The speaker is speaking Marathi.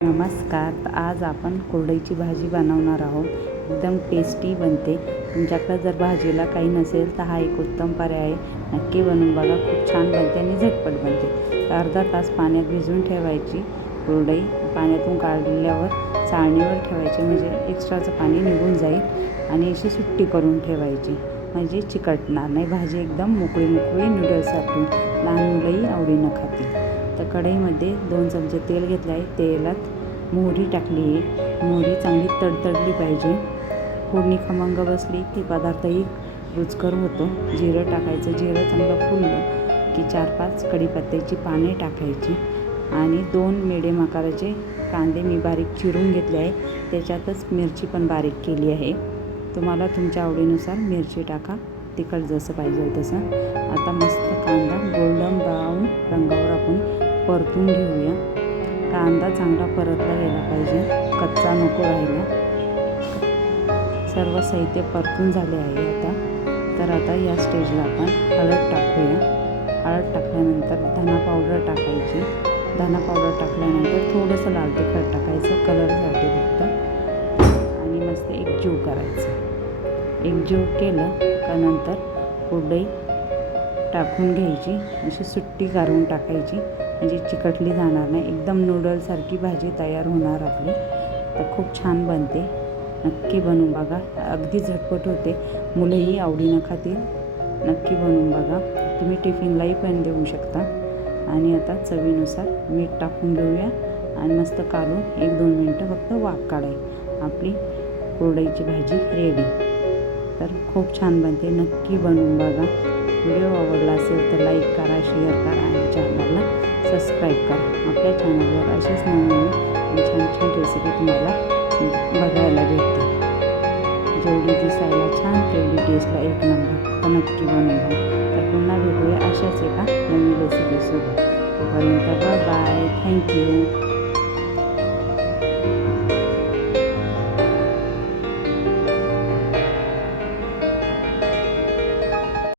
नमस्कार आज आपण कोरडईची भाजी बनवणार आहोत. एकदम टेस्टी बनते. तुमच्याकडं जर भाजीला काही नसेल तर हा एक उत्तम पर्याय आहे. नक्की बनवून बघा खूप छान बनते आणि झटपट बनते. अर्धा तास पाण्यात भिजवून ठेवायची कोरडई. पाण्यातून काढल्यावर चाळणीवर ठेवायची म्हणजे एक्स्ट्राचं पाणी निघून जाईल. आणि अशी सुट्टी करून ठेवायची. म्हणजे चिकटणार नाही. भाजी एकदम मोकळी मोकळी नूडल्ससारखी लहान मुलंही आवडीनं खातील. कढईमध्ये दोन चमचे तेल घेतलं आहे तेलात मोहरी टाकली. आहे मोहरी चांगली तडतडली पाहिजे. फोडणी खमंग बसली की पदार्थही रुचकर होतो. जिरं टाकायचं. जिरं चांगलं फुललं की चार पाच कढीपत्त्याची पाने टाकायची. आणि दोन मिडियम आकाराचे कांदे मी बारीक चिरून घेतले आहे. त्याच्यातच मिरची पण बारीक केली आहे. तुम्हाला तुमच्या आवडीनुसार मिरची टाका. तिखट जसं पाहिजे तसं. आता मस्त कांदा गोल्डन ब्राऊन रंगावर आपण परतून घेऊया. कांदा चांगला परतला गेला पाहिजे. कच्चा नको राहिला. सर्व साहित्य परतून झाले आहे आता. तर आता या स्टेजला आपण हळद टाकूया. हळद टाकल्यानंतर धना पावडर टाकायची. धना पावडर टाकल्यानंतर थोडंसं लाल तिखट टाकायचं. कलरसाठी फक्त. आणि मस्त एकजीव करायचं. एकजीव केलं का नंतर कुरडई टाकून घ्यायची. अशी सुट्टी काढून टाकायची. म्हणजे चिकटली जाणार नाही. एकदम नूडलसारखी भाजी तयार होणार आपली. तर खूप छान बनते. नक्की बनवून बघा. अगदी झटपट होते. मुलंही आवडीनं खातील. नक्की बनवून बघा. तुम्ही टिफिनलाही पण देऊ शकता. आणि आता चवीनुसार मीठ टाकून घेऊया. आणि मस्त काढून एक दोन मिनटं फक्त वाफ काढाय आपली कोरडईची भाजी रेडी तर खूप छान बनते. नक्की बनवून बघा. व्हिडिओ आवडला असेल तर लाईक करा शेअर करा आणि चॅनलला सबस्क्राईब करा. आपल्या चॅनलवर असेच नवनवीन छान छान रेसिपी तुम्हाला बघायला भेटते जेवढी दिसायला छान तेवढी टेस्टला एक नंबर तर नक्की बनवा तर पुन्हा भेटूया अशाच एका नवीन रेसिपीसोबत तोपर्यंत बाय थँक्यू